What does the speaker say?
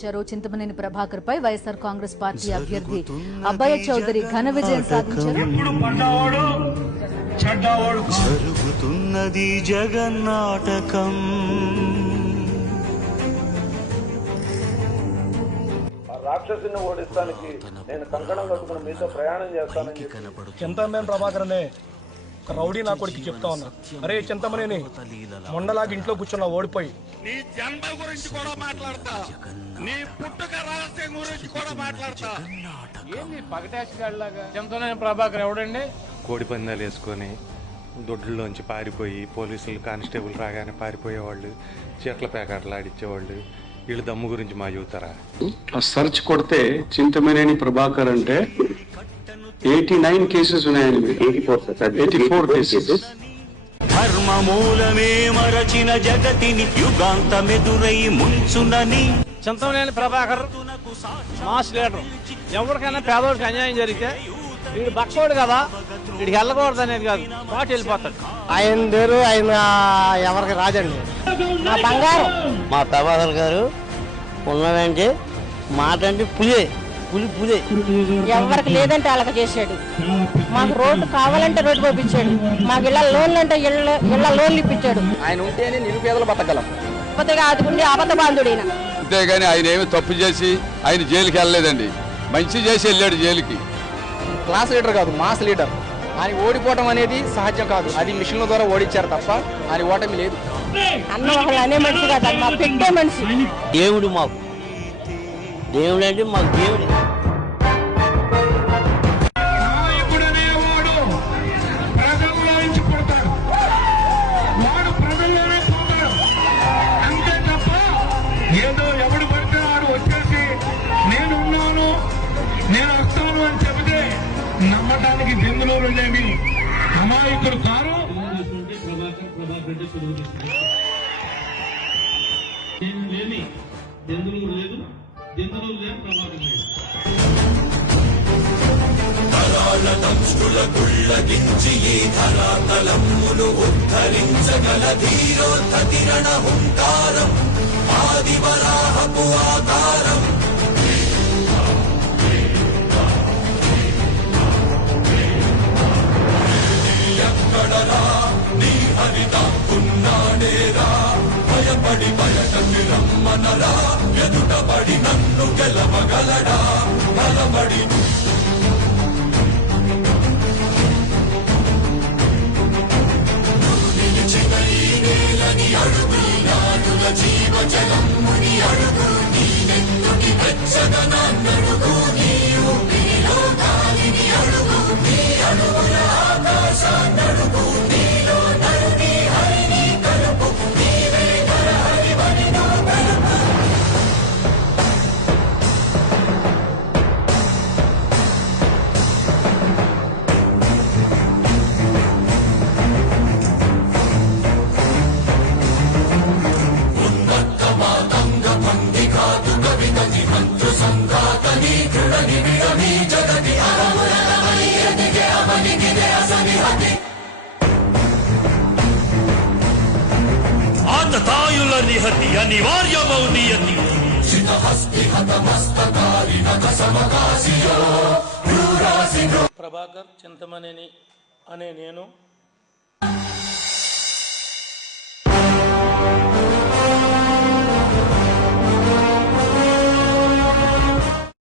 సాధించారు. చింతమనేని ప్రభాకర్ పై వైఎస్ఆర్ కాంగ్రెస్ పార్టీ అభ్యర్థి అబ్బయ్య చౌదరి ఘన విజయం సాధించారు. జరుగుతున్నది జగన్నాటకం. రాక్షసుని ఓడిస్తానికి నేను కంకణం కట్టుకుని మీతో ప్రయాణం చేస్తానని చింతమనేని ప్రభాకర్ అనే ఒక రౌడీ నా కొడుకు చెప్తా ఉన్నా, అరే చింతమనేని మొండలాగా ఇంట్లో కూర్చున్నా ఓడిపోయి నీ జన్మ గురించి కూడా మాట్లాడతా, నీ పుట్టుక రహస్యం గురించి కూడా మాట్లాడతా. ఏంది పగటాసిగాళ్ళలాగా? చింతమనేని ప్రభాకర్ ఎవడండి? కోడి పందాలు వేసుకొని దొడ్లలోంచి పారిపోయి పోలీసులు కానిస్టేబుల్ రాగానే పారిపోయేవాళ్ళు, చెట్ల ప్యాకెట్లు ఆడిచ్చేవాళ్ళు. వీళ్ళు దమ్ము గురించి మా చెబుతారా? సర్చ్ కొడితే చింతమనేని ప్రభాకర్ అంటే 89 కేసెస్ ఉన్నాయండి. 84 కేసెస్. ధర్మమూలమే మరచిన జగతిని యుగాంతమెదురై ముంచునని చింతమనేని ప్రభాకర్ మాస్ లీడర్. ఎవరికైనా పేదోడికి అన్యాయం జరిగితే వీడు బక్కోడు కదా, వీడికి వెళ్ళకూడదు అనేది కాదు, పాటు వెళ్ళిపోతాడు. ఆయన పేరు ఆయన ఎవరికి రాజండి. మా బంగారం మా ప్రభాకర్ గారు ఉన్నదంటే మాట అంటే పులే పులి ఎవరికి లేదంటే వాళ్ళకి చేశాడు. మాకు రోడ్డు కావాలంటే రోడ్డు పంపించాడు. మాకు ఇళ్ళ లోన్లు అంటే ఇళ్ళ లోన్లు ఇప్పించాడు. ఆయన ఉంటేనే నిరుపేదలు బతకగలం. కొత్తగా ఆదుకుంటే అబద్ధ బాంధుడైన. అంతేగాని ఆయన ఏమి తప్పు చేసి ఆయన జైలుకి వెళ్ళలేదండి, మంచి చేసి వెళ్ళాడు జైలుకి. క్లాస్ లీడర్ కాదు, మాస్ లీడర్. ఆయన ఓడిపోవటం అనేది సహజం కాదు, అది మిషన్ల ద్వారా ఓడించారు తప్ప ఆయన ఓటమి లేదు. అన్న ఒకళ్ళు అనే మనిషి కాదు, మా పెట్టే మనిషి. దేవుడు మాకు దేవుడు అంటే మాకు దేవుడు. నాయకుడనేవాడు ప్రజల్లోంచి పుడతాడు, వాడు ప్రజల్లోనే పోతాడు. అంతే తప్ప ఏదో ఎవడు పడితే వాడు వచ్చేసి నేనున్నాను నేను వస్తాను అని చెబితే నమ్మటానికి జంతువులు లేని అమాయకుడు కారు. ఉద్ధరించగల ధీరోద్ధతిరణ హుంకారం ఆదివరాహపు ఆధారం. ఎక్కడరా నీ హరిదాకున్నాడేరా, భయపడి బయటకి రమ్మనరా, ఎదుటపడి నన్ను గెలవగలడా, బలపడి నిలిచిన ఈ నేలని అడుగు, నాడుల జీవజలముని అడుగు, నీ నెత్తుటి వెచ్చదనాన్నడుగు, నీ ఊపిరిలో గాలిని అడుగు, నీ అడుగుల ఆకాశాన్నడుగు, నీలో నరుని హరిని కలుపు, నీవే నరహరివని నువ్వు కలుపు. ఉన్నత్తమాతంగ భంగి కాదు కవితని మంత్రు సంఘాతని దృఢని విడమి జగతి అరమురమని ఎదిగే అవనిగిదే అసనిహతి. ఆతతాయుల నిహతి అనివార్యమౌ నియతి. శితహస్తి హతమస్తకారిణ కసమకాసియో క్రూరాసినో. ప్రభాకర్ చింతమనేని అనే నేను